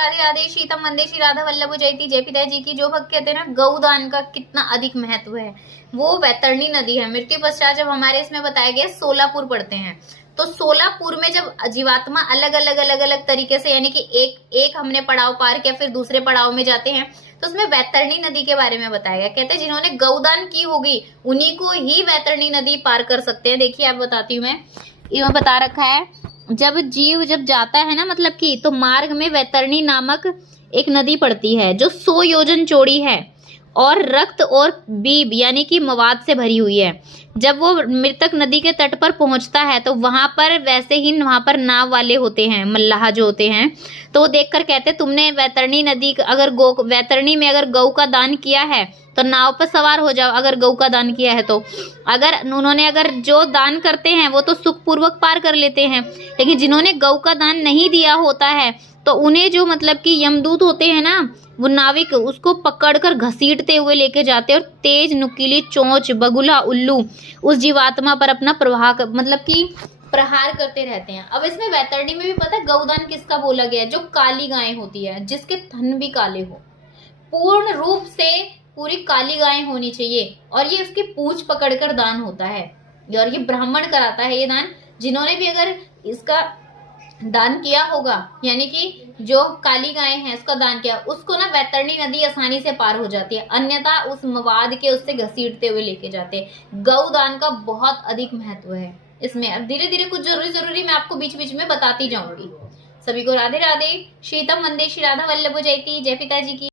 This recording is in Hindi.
राधे राधे। शीतम वंदे श्री राधा वल्लभ जयती। जय पिताजी की। जो भक्त कहते हैं ना गौदान का कितना अधिक महत्व है, वो वैतरणी नदी है। मृत्यु पश्चात जब हमारे इसमें बताया गया सोलापुर पढ़ते हैं, तो सोलापुर में जब जीवात्मा अलग अलग तरीके से, यानी कि एक हमने पड़ाव पार किया, फिर दूसरे पड़ाव में जाते हैं, तो उसमें वैतरणी नदी के बारे में बताया गया। कहते हैं जिन्होंने गौदान की होगी उन्हीं को ही वैतरणी नदी पार कर सकते हैं। देखिए आप बताती हूँ मैं, ये बता रखा है, जब जीव जब जाता है ना, मतलब कि, तो मार्ग में वैतरणी नामक एक नदी पड़ती है जो 100 योजन चौड़ी है और रक्त और बीब यानी कि मवाद से भरी हुई है। जब वो मृतक नदी के तट पर पहुंचता है तो वहां पर वैसे ही वहां पर नाव वाले होते हैं, मल्लाह जो होते हैं, तो वो देखकर कहते तुमने वैतरणी नदी अगर वैतरणी में अगर गौ का दान किया है तो नाव पर सवार हो जाओ, अगर गौ का दान किया है तो। अगर जो दान करते हैं वो तो सुखपूर्वक पार कर लेते हैं, लेकिन जिन्होंने गौ का दान नहीं दिया होता है तो उन्हें जो मतलब कि यमदूत होते हैं ना, वो नाविक उसको पकड़कर घसीटते हुए लेके जाते हैं और तेज नुकीली चोंच बगुला उल्लू उस जीवात्मा पर अपना प्रहार करते रहते हैं। अब इसमें वैतरणी में भी पता है गौदान किसका बोला गया है? जो काली गाय होती है, जिसके थन भी काले हो, पूर्ण रूप से पूरी काली गाय होनी चाहिए, और ये उसकी पूंछ पकड़कर दान होता है, और ये ब्राह्मण कराता है ये दान। जिन्होंने भी अगर इसका दान किया होगा, यानी कि जो काली गाय है उसका दान किया, उसको ना वैतरणी नदी आसानी से पार हो जाती है, अन्यथा उस मवाद के उससे घसीटते हुए लेके जाते हैं। गौदान का बहुत अधिक महत्व है इसमें। अब धीरे धीरे कुछ जरूरी मैं आपको बीच बीच में बताती जाऊंगी। सभी को राधे राधे। शीतम वंदे श्री राधा वल्लभ जयती। जय पिताजी की।